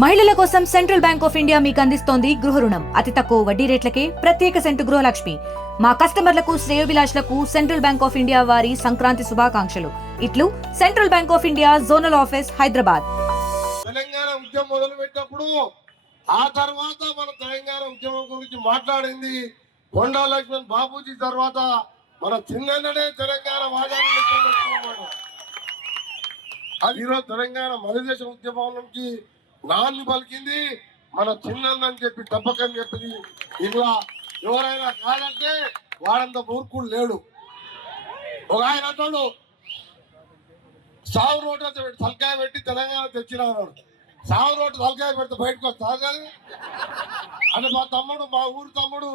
మహిళల కోసం central bank of India మీకు అందిస్తోంది గృహ రుణం. అతి తక్కువ వడ్డీ రేట్లకే ప్రత్యేక సెంటు గృహలక్ష్మి. మా కస్టమర్లకు శ్రేయోభిలాషులకు సెంట్రల్ బ్యాంక్ ఆఫ్ ఇండియా వారి సంక్రాంతి శుభాకాంక్షలు. ఇట్లు central bank of India zonal office Hyderabad. Telangana ఉద్యమం మొదలు పెట్టినప్పుడు ఆ తర్వాత మన తెలంగాణ ఉద్యమం గురించి మాట్లాడింది కొండా లక్ష్మణ్ బాబూజీ. తర్వాత మన చిన్ననే తెలంగాణ వాదాన్ని అది ఈరోజు తెలంగాణ మనదేశ ఉద్యమం నుంచి నాన్ని పలికింది మన చిన్నని చెప్పి తప్పకని చెప్పింది. ఇలా ఎవరైనా కాదంటే వాడంత మూర్ఖుడు లేడు. ఒక ఆయన అంటాడు సాగు రోడ్డు తలకాయ పెట్టి తెలంగాణ తెచ్చినాడు. సాగు రోడ్డు తలకాయ పెడితే బయటకు వస్తా కానీ అంటే మా తమ్ముడు, మా ఊరు తమ్ముడు,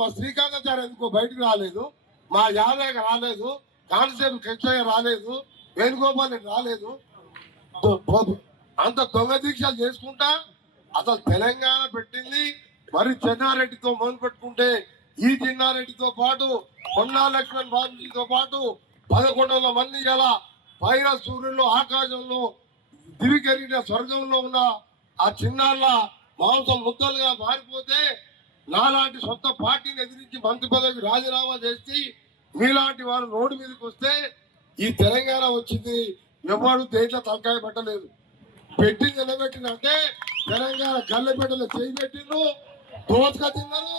మా శ్రీకాంతాచార్య ఎందుకో బయటకు రాలేదు, మా యాదయ్య రాలేదు, కానిసేపు కృష్ణయ్య రాలేదు, వేణుగోపాల్ రెడ్డి రాలేదు. అంత దొంగ దీక్షలు చేసుకుంటా అసలు తెలంగాణ పెట్టింది మరి చెన్నారెడ్డితో మొదలు పెట్టుకుంటే ఈ చిన్నారెడ్డితో పాటు కొండా లక్ష్మణ్ బాబుజీతో పాటు 1100 మంది ఇలా పైన సూర్యుల్లో ఆకాశంలో దివికెరిగిన స్వర్గంలో ఉన్న ఆ చిన్నాళ్ళ మాంసం ముద్దలుగా మారిపోతే నాలాంటి సొంత పార్టీని ఎదిరించి మంత్రి పదవికి రాజీనామా చేసి మీలాంటి వారు రోడ్డు మీదకి వస్తే ఈ తెలంగాణ వచ్చింది. ఎవరు దేంట్లో తలకాయ పెట్టలేదు. పెట్టి నిలబెట్టినంటే తెలంగాణ గల్లెపెట్టలో చేయి పెట్టిండ్రు, దోసుక తిన్నారు.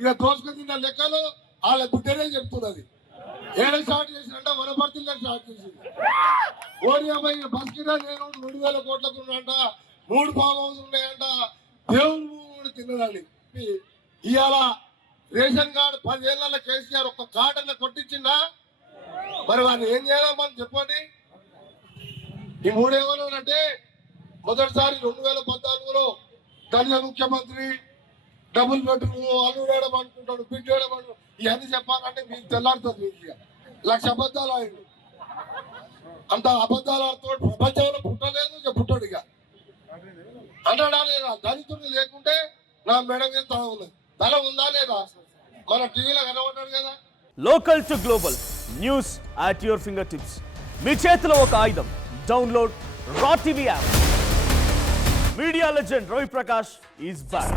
ఇక దోసుక తిన్న లెక్కలు వాళ్ళ బిడ్డనే చెప్తున్నది. ఏడ స్టార్ట్ చేసినంట వనపర్తిలో స్టార్ట్ చేసింది. ఓడియాబాయి బస్ కింద నేను 2,000 కోట్లకు ఉన్నాయంట, 3 ఫామ్ హౌస్ ఉన్నాయంట, దేవుడు తిన్నదాన్ని. ఇవాళ రేషన్ కార్డు 10 ఏళ్ల కేసీఆర్ ఒక్క కార్డు అన్న కొట్టించిందా? మరి వాళ్ళు ఏం చేయాలని చెప్పండి. ఈ 3 ఏమన్నానంటే మొదటిసారి 2014లో దళిత ముఖ్యమంత్రి డబుల్ బెడ్రూమ్ అల్లుడేయడం అనుకుంటాడు, బిడ్డేయడం అనుకుంటాడు. ఇవన్నీ చెప్పాలంటే మీకు తెల్లారుతుంది. మీకు 1,00,000 అబద్ధాలు ఆయన అంత అబద్ధాలు ఆడుతూ ప్రపంచంలో పుట్టలేదు, ఇక పుట్టడు. ఇక అంటాడా లేదా? దళితుడు లేకుంటే నా మెడ మీద తల ఉన్నది. తల ఉందా లేదా? మన టీవీలో కనబడ్డాడు కదా. Local to global news at your fingertips. మీ చేతిలో ఒక ఆయుధం. Download raw TV app. Media legend Ravi Prakash is back.